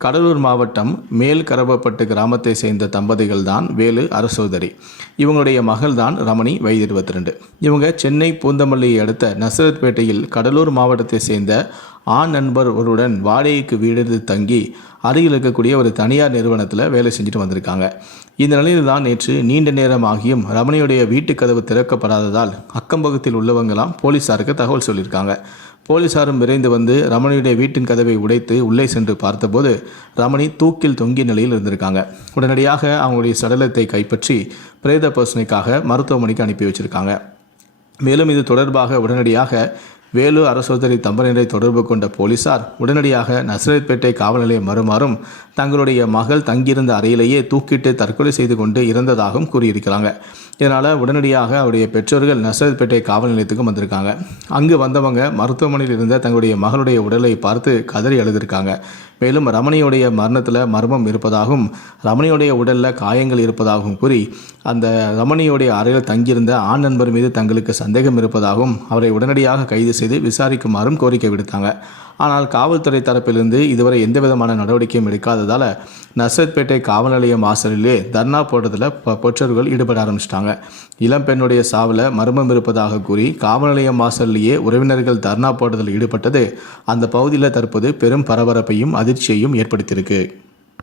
கடலூர் மாவட்டம் மேல் கரபப்பட்டு கிராமத்தை சேர்ந்த தம்பதிகள் தான் வேலு அரசோதரி இவங்களுடைய மகள் தான் ரமணி வயது இருபத்தி ரெண்டு இவங்க சென்னை பூந்தமல்லியை அடுத்த நசரத்பேட்டையில் கடலூர் மாவட்டத்தை சேர்ந்த ஆண் நண்பர் ஒருவருடன் வாடகைக்கு வீடு தங்கி அருகில் இருக்கக்கூடிய ஒரு தனியார் நிறுவனத்தில் வேலை செஞ்சுட்டு வந்திருக்காங்க. இந்த நிலையில் தான் நேற்று நீண்ட நேரம் ஆகியும் ரமணியுடைய வீட்டு கதவு திறக்கப்படாததால் அக்கம்பக்கத்தில் உள்ளவங்களாம் போலீஸாருக்கு தகவல் சொல்லியிருக்காங்க. போலீசாரும் விரைந்து வந்து ரமணியுடைய வீட்டின் கதவை உடைத்து உள்ளே சென்று பார்த்தபோது ரமணி தூக்கில் தொங்கிய நிலையில் இருந்திருக்காங்க. உடனடியாக அவங்களுடைய சடலத்தை கைப்பற்றி பிரேத பரிசோதனைக்காக மருத்துவமனைக்கு அனுப்பி வச்சிருக்காங்க. மேலும் இது தொடர்பாக உடனடியாக வேலூர் அரசோதரி தம்பனரை தொடர்பு கொண்ட போலீசார் உடனடியாக நசரத்பேட்டை காவல் நிலையம் வருமாறும் தங்களுடைய மகள் தங்கியிருந்த அறையிலேயே தூக்கிட்டு தற்கொலை செய்து கொண்டு இறந்ததாகவும் கூறியிருக்கிறாங்க. இதனால் உடனடியாக அவருடைய பெற்றோர்கள் நசரத்பேட்டை காவல் நிலையத்துக்கும் வந்திருக்காங்க. அங்கு வந்தவங்க மருத்துவமனையில் இருந்த தங்களுடைய மகளுடைய உடலை பார்த்து கதறி எழுதியிருக்காங்க மேலும் ரமணியுடைய மரணத்தில் மர்மம் இருப்பதாகவும் ரமணியுடைய உடலில் காயங்கள் இருப்பதாகவும் கூறி அந்த ரமணியுடைய அறையில் தங்கியிருந்த ஆண் நண்பர் மீது தங்களுக்கு சந்தேகம் இருப்பதாகவும் அவரை உடனடியாக கைது செய்து விசாரிக்குமாறும் கோரிக்கை விடுத்தாங்க. ஆனால் காவல்துறை தரப்பிலிருந்து இதுவரை எந்த விதமான நடவடிக்கையும் எடுக்காததால் நசரத்பேட்டை காவல் நிலையம் வாசலிலே தர்ணா போடுறதுல ப- பெற்றோர்கள் ஈடுபட ஆரம்பிச்சிட்டாங்க. இளம் பெண்ணுடைய சாவில் மர்மம் இருப்பதாக கூறி காவல் நிலையம் வாசலிலேயே உறவினர்கள் தர்ணா போடுறதில் ஈடுபட்டது அந்த பகுதியில் தற்போது பெரும் பரபரப்பையும் அதிர்ச்சியையும் ஏற்படுத்தியிருக்கு.